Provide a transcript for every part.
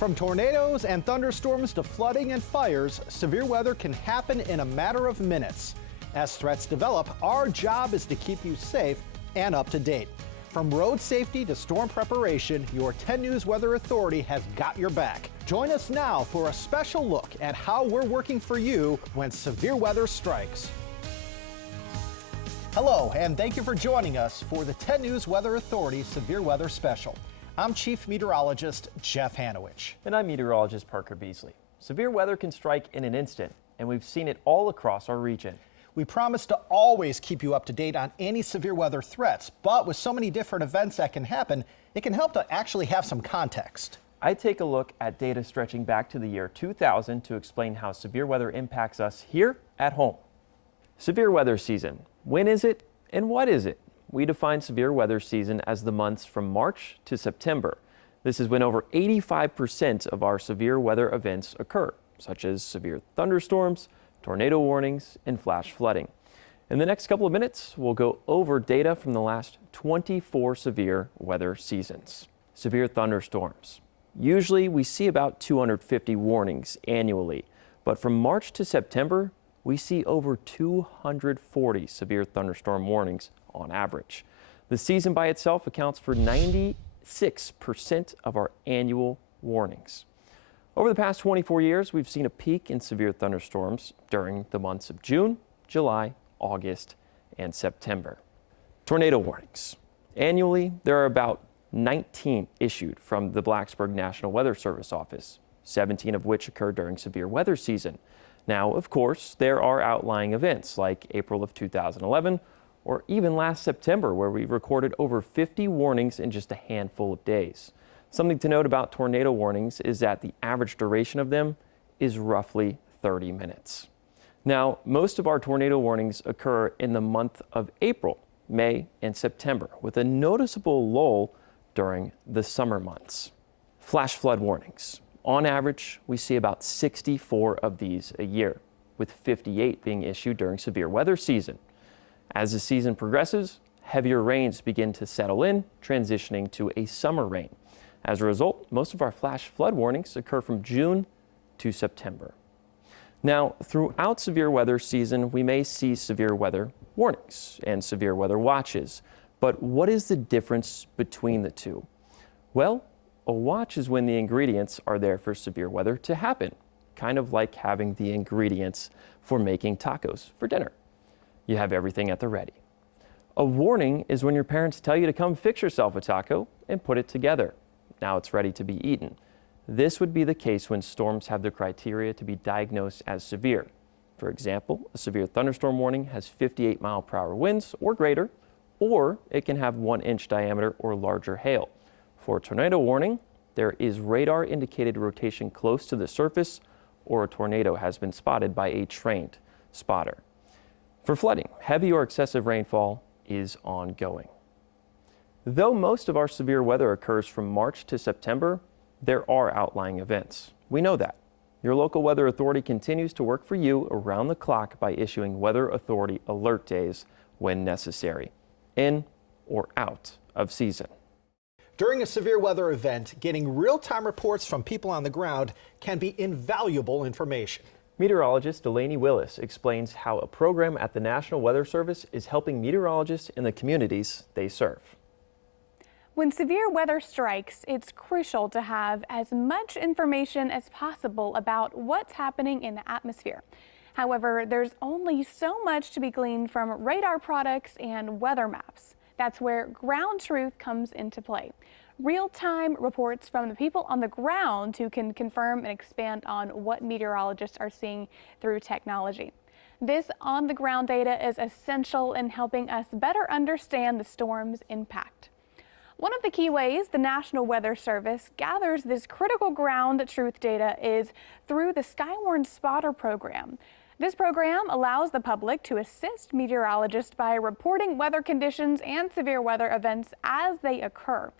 From tornadoes and thunderstorms to flooding and fires, severe weather can happen in a matter of minutes. As threats develop, our job is to keep you safe and up to date. From road safety to storm preparation, your 10 News Weather Authority has got your back. Join us now for a special look at how we're working for you when severe weather strikes. Hello, and thank you for joining us for the 10 News Weather Authority Severe Weather Special. I'm Chief Meteorologist Jeff Hanowich. And I'm Meteorologist Parker Beasley. Severe weather can strike in an instant, and we've seen it all across our region. We promise to always keep you up to date on any severe weather threats, but with so many different events that can happen, it can help to actually have some context. I take a look at data stretching back to the year 2000 to explain how severe weather impacts us here at home. Severe weather season. When is it and what is it? We define severe weather season as the months from March to September. This is when over 85% of our severe weather events occur, such as severe thunderstorms, tornado warnings, and flash flooding. In the next couple of minutes, we'll go over data from the last 24 severe weather seasons. Severe thunderstorms. Usually we see about 250 warnings annually, but from March to September, we see over 240 severe thunderstorm warnings on average. The season by itself accounts for 96% of our annual warnings. Over the past 24 years, we've seen a peak in severe thunderstorms during the months of June, July, August, and September. Tornado warnings. Annually, there are about 19 issued from the Blacksburg National Weather Service office, 17 of which occur during severe weather season. Now, of course, there are outlying events like April of 2011 or even last September, where we recorded over 50 warnings in just a handful of days. Something to note about tornado warnings is that the average duration of them is roughly 30 minutes. Now, most of our tornado warnings occur in the month of April, May, and September, with a noticeable lull during the summer months. Flash flood warnings. On average, we see about 64 of these a year, with 58 being issued during severe weather season. As the season progresses, heavier rains begin to settle in, transitioning to a summer rain. As a result, most of our flash flood warnings occur from June to September. Now, throughout severe weather season, we may see severe weather warnings and severe weather watches. But what is the difference between the two? Well, a watch is when the ingredients are there for severe weather to happen, kind of like having the ingredients for making tacos for dinner. You have everything at the ready. A warning is when your parents tell you to come fix yourself a taco and put it together. Now it's ready to be eaten. This would be the case when storms have the criteria to be diagnosed as severe. For example, a severe thunderstorm warning has 58 mile-per-hour winds or greater, or it can have 1-inch diameter or larger hail. For a tornado warning, there is radar indicated rotation close to the surface, or a tornado has been spotted by a trained spotter. For flooding, heavy or excessive rainfall is ongoing. Though most of our severe weather occurs from March to September, there are outlying events. We know that. Your local weather authority continues to work for you around the clock by issuing weather authority alert days when necessary, in or out of season. During a severe weather event, getting real-time reports from people on the ground can be invaluable information. Meteorologist Delaney Willis explains how a program at the National Weather Service is helping meteorologists in the communities they serve. When severe weather strikes, it's crucial to have as much information as possible about what's happening in the atmosphere. However, there's only so much to be gleaned from radar products and weather maps. That's where ground truth comes into play. Real-time reports from the people on the ground who can confirm and expand on what meteorologists are seeing through technology. This on-the-ground data is essential in helping us better understand the storm's impact. One of the key ways the National Weather Service gathers this critical ground truth data is through the Skywarn Spotter program. This program allows the public to assist meteorologists by reporting weather conditions and severe weather events as they occur.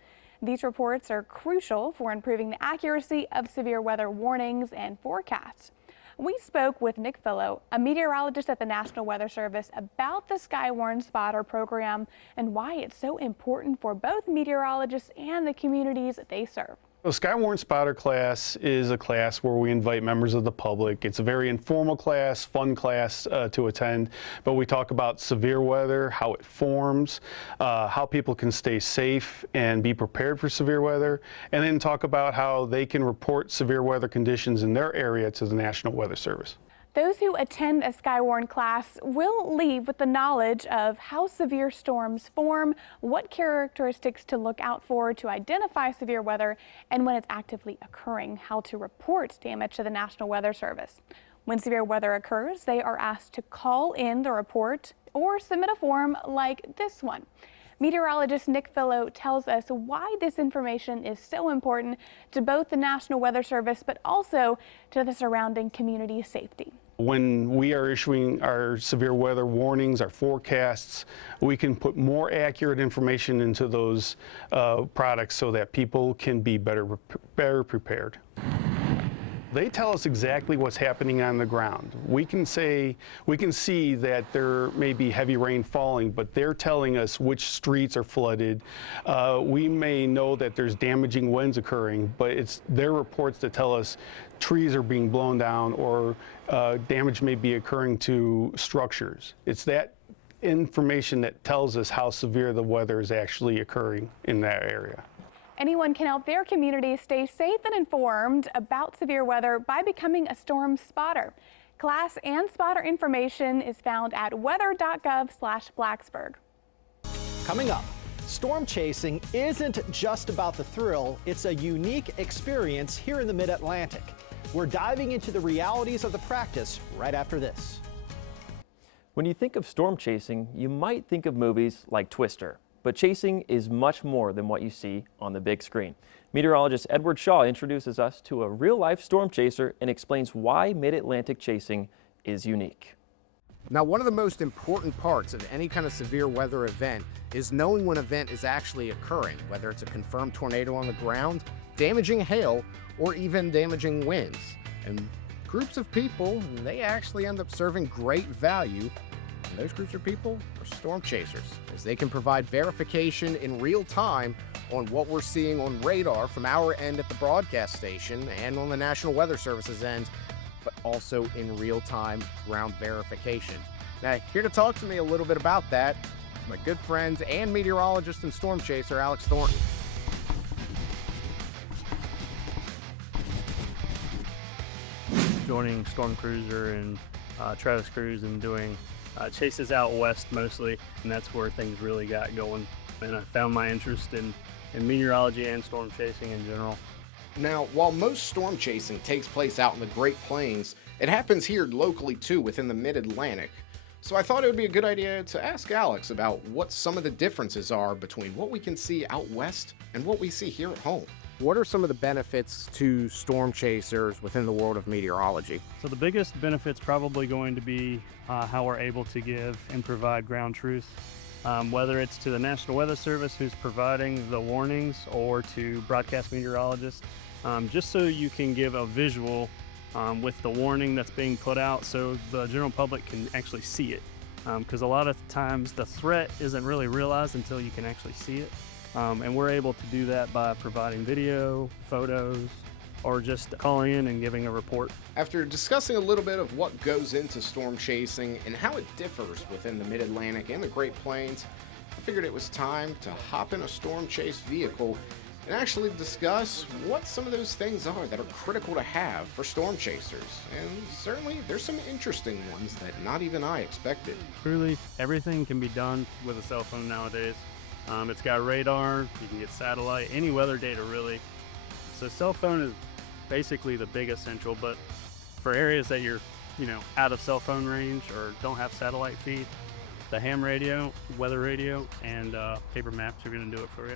These reports are crucial for improving the accuracy of severe weather warnings and forecasts. We spoke with Nick Fillo, a meteorologist at the National Weather Service, about the Skywarn Spotter program and why it's so important for both meteorologists and the communities they serve. The Skywarn Spotter class is a class where we invite members of the public. It's a very informal class, fun class to attend, but we talk about severe weather, how it forms, how people can stay safe and be prepared for severe weather, and then talk about how they can report severe weather conditions in their area to the National Weather Service. Those who attend a Skywarn class will leave with the knowledge of how severe storms form, what characteristics to look out for to identify severe weather, and when it's actively occurring, how to report damage to the National Weather Service. When severe weather occurs, they are asked to call in the report or submit a form like this one. Meteorologist Nick Fillo tells us why this information is so important to both the National Weather Service but also to the surrounding community safety. When we are issuing our severe weather warnings, our forecasts, we can put more accurate information into those products so that people can be better prepared. They tell us exactly what's happening on the ground. We can see that there may be heavy rain falling, but they're telling us which streets are flooded. We may know that there's damaging winds occurring, but it's their reports that tell us trees are being blown down or damage may be occurring to structures. It's that information that tells us how severe the weather is actually occurring in that area. Anyone can help their community stay safe and informed about severe weather by becoming a storm spotter. Class and spotter information is found at weather.gov/Blacksburg. Coming up, storm chasing isn't just about the thrill, it's a unique experience here in the Mid-Atlantic. We're diving into the realities of the practice right after this. When you think of storm chasing, you might think of movies like Twister. But chasing is much more than what you see on the big screen. Meteorologist Edward Shaw introduces us to a real-life storm chaser and explains why Mid-Atlantic chasing is unique. Now, one of the most important parts of any kind of severe weather event is knowing when an event is actually occurring, whether it's a confirmed tornado on the ground, damaging hail, or even damaging winds. And groups of people, they actually end up serving great value. And those groups of people are storm chasers, as they can provide verification in real time on what we're seeing on radar from our end at the broadcast station and on the National Weather Service's end, but also in real time ground verification. Now, here to talk to me a little bit about that is my good friend and meteorologist and storm chaser, Alex Thornton. Joining Storm Cruiser and Travis Cruz and doing chases out west mostly, and that's where things really got going. And I found my interest in meteorology and storm chasing in general. Now, while most storm chasing takes place out in the Great Plains, it happens here locally too within the Mid-Atlantic. So I thought it would be a good idea to ask Alex about what some of the differences are between what we can see out west and what we see here at home. What are some of the benefits to storm chasers within the world of meteorology? So the biggest benefit's probably going to be how we're able to give and provide ground truth, whether it's to the National Weather Service who's providing the warnings or to broadcast meteorologists, just so you can give a visual with the warning that's being put out so the general public can actually see it. Because a lot of times the threat isn't really realized until you can actually see it. And we're able to do that by providing video, photos, or just calling in and giving a report. After discussing a little bit of what goes into storm chasing and how it differs within the Mid-Atlantic and the Great Plains, I figured it was time to hop in a storm chase vehicle and actually discuss what some of those things are that are critical to have for storm chasers. And certainly there's some interesting ones that not even I expected. Truly, everything can be done with a cell phone nowadays. It's got radar, you can get satellite, any weather data really. So cell phone is basically the big essential, but for areas that you're, out of cell phone range or don't have satellite feed, the ham radio, weather radio, and paper maps are going to do it for you.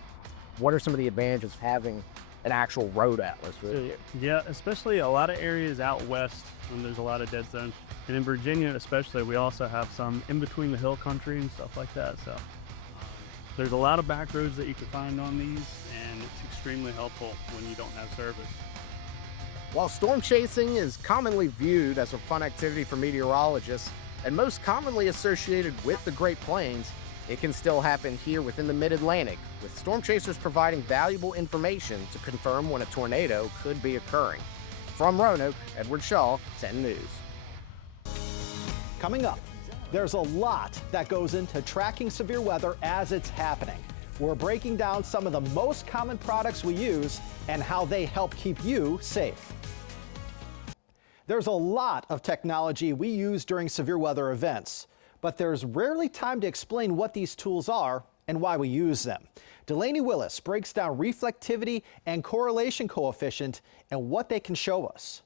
What are some of the advantages of having an actual road atlas? Really? Yeah, especially a lot of areas out west when there's a lot of dead zones. And in Virginia especially, we also have some in between the hill country and stuff like that. So there's a lot of back roads that you can find on these, and it's extremely helpful when you don't have service. While storm chasing is commonly viewed as a fun activity for meteorologists and most commonly associated with the Great Plains, it can still happen here within the Mid-Atlantic, with storm chasers providing valuable information to confirm when a tornado could be occurring. From Roanoke, Edward Shaw, 10 News. Coming up, there's a lot that goes into tracking severe weather as it's happening. We're breaking down some of the most common products we use and how they help keep you safe. There's a lot of technology we use during severe weather events, but there's rarely time to explain what these tools are and why we use them. Delaney Willis breaks down reflectivity and correlation coefficient and what they can show us.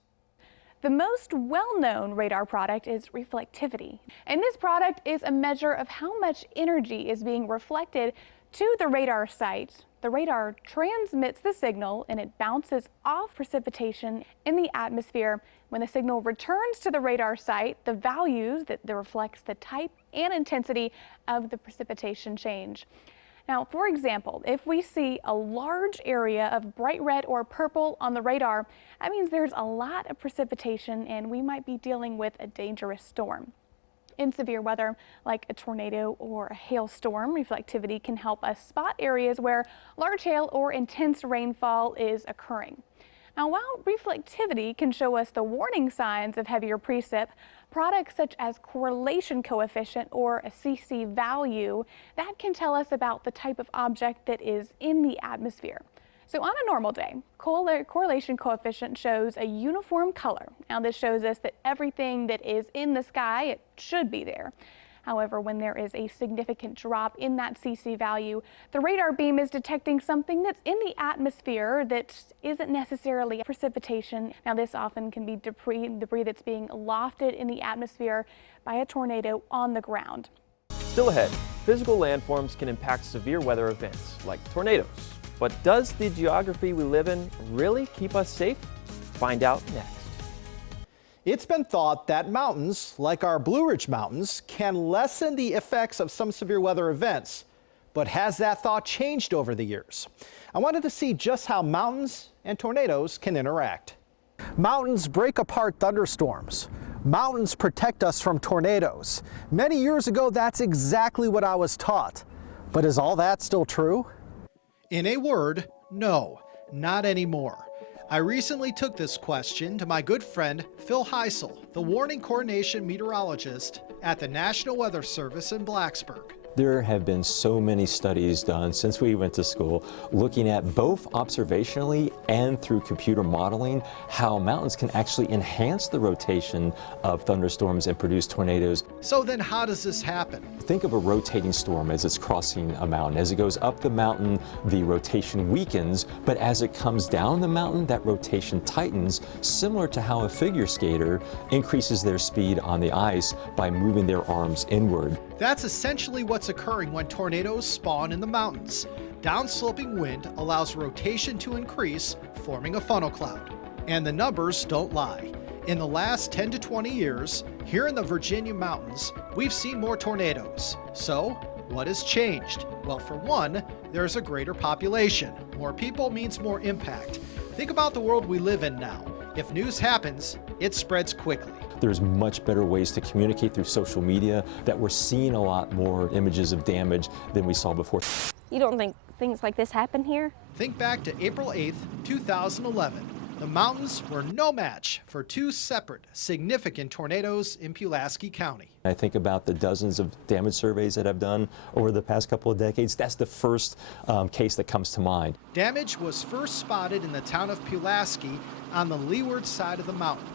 The most well-known radar product is reflectivity, and this product is a measure of how much energy is being reflected to the radar site. The radar transmits the signal and it bounces off precipitation in the atmosphere. When the signal returns to the radar site, the values that reflects the type and intensity of the precipitation change. Now, for example, if we see a large area of bright red or purple on the radar, that means there's a lot of precipitation and we might be dealing with a dangerous storm. In severe weather, like a tornado or a hailstorm, reflectivity can help us spot areas where large hail or intense rainfall is occurring. Now, while reflectivity can show us the warning signs of heavier precip, products such as correlation coefficient or a CC value, that can tell us about the type of object that is in the atmosphere. So on a normal day, correlation coefficient shows a uniform color. Now this shows us that everything that is in the sky, it should be there. However, when there is a significant drop in that CC value, the radar beam is detecting something that's in the atmosphere that isn't necessarily precipitation. Now this often can be debris that's being lofted in the atmosphere by a tornado on the ground. Still ahead, physical landforms can impact severe weather events like tornadoes. But does the geography we live in really keep us safe? Find out next. It's been thought that mountains, like our Blue Ridge Mountains, can lessen the effects of some severe weather events. But has that thought changed over the years? I wanted to see just how mountains and tornadoes can interact. Mountains break apart thunderstorms. Mountains protect us from tornadoes. Many years ago, that's exactly what I was taught. But is all that still true? In a word, no, not anymore. I recently took this question to my good friend Phil Heisel, the warning coordination meteorologist at the National Weather Service in Blacksburg. There have been so many studies done since we went to school looking at both observationally and through computer modeling how mountains can actually enhance the rotation of thunderstorms and produce tornadoes. So then how does this happen? Think of a rotating storm as it's crossing a mountain. As it goes up the mountain, the rotation weakens, but as it comes down the mountain, that rotation tightens, similar to how a figure skater increases their speed on the ice by moving their arms inward. That's essentially what's occurring when tornadoes spawn in the mountains. Downsloping wind allows rotation to increase, forming a funnel cloud. And the numbers don't lie. In the last 10 to 20 years, here in the Virginia mountains, we've seen more tornadoes. So, what has changed? Well, for one, there's a greater population. More people means more impact. Think about the world we live in now. If news happens, it spreads quickly. There's much better ways to communicate through social media that we're seeing a lot more images of damage than we saw before. You don't think things like this happen here? Think back to April 8th, 2011. The mountains were no match for two separate significant tornadoes in Pulaski County. I think about the dozens of damage surveys that I've done over the past couple of decades. That's the first case that comes to mind. Damage was first spotted in the town of Pulaski on the leeward side of the mountain.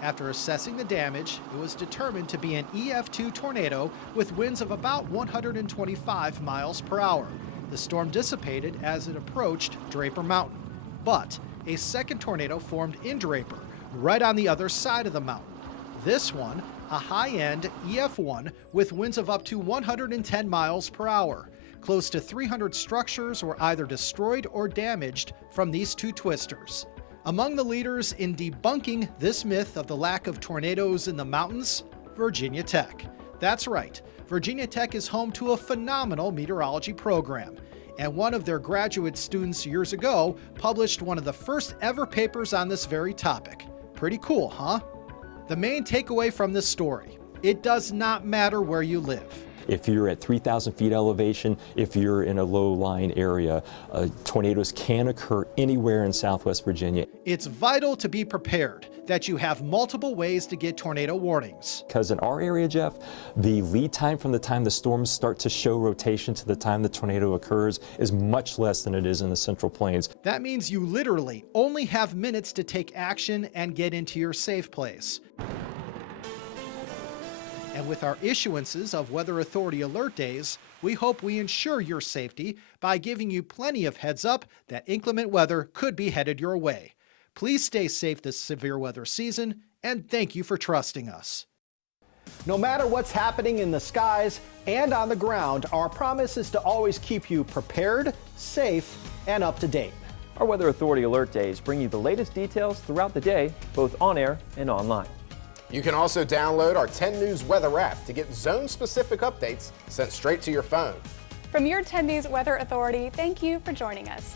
After assessing the damage, it was determined to be an EF2 tornado with winds of about 125 miles per hour. The storm dissipated as it approached Draper Mountain. But a second tornado formed in Draper, right on the other side of the mountain. This one, a high-end EF1 with winds of up to 110 miles per hour. Close to 300 structures were either destroyed or damaged from these two twisters. Among the leaders in debunking this myth of the lack of tornadoes in the mountains, Virginia Tech. That's right, Virginia Tech is home to a phenomenal meteorology program. And one of their graduate students years ago published one of the first ever papers on this very topic. Pretty cool, huh? The main takeaway from this story: it does not matter where you live. If you're at 3,000 feet elevation, if you're in a low-lying area, tornadoes can occur anywhere in Southwest Virginia. It's vital to be prepared, that you have multiple ways to get tornado warnings. Because in our area, Jeff, the lead time from the time the storms start to show rotation to the time the tornado occurs is much less than it is in the Central Plains. That means you literally only have minutes to take action and get into your safe place. And with our issuances of Weather Authority alert days, we hope we ensure your safety by giving you plenty of heads up that inclement weather could be headed your way. Please stay safe this severe weather season, and thank you for trusting us. No matter what's happening in the skies and on the ground, our promise is to always keep you prepared, safe, and up to date. Our Weather Authority alert days bring you the latest details throughout the day, both on air and online. You can also download our 10 News weather app to get zone-specific updates sent straight to your phone. From your 10 News Weather Authority, thank you for joining us.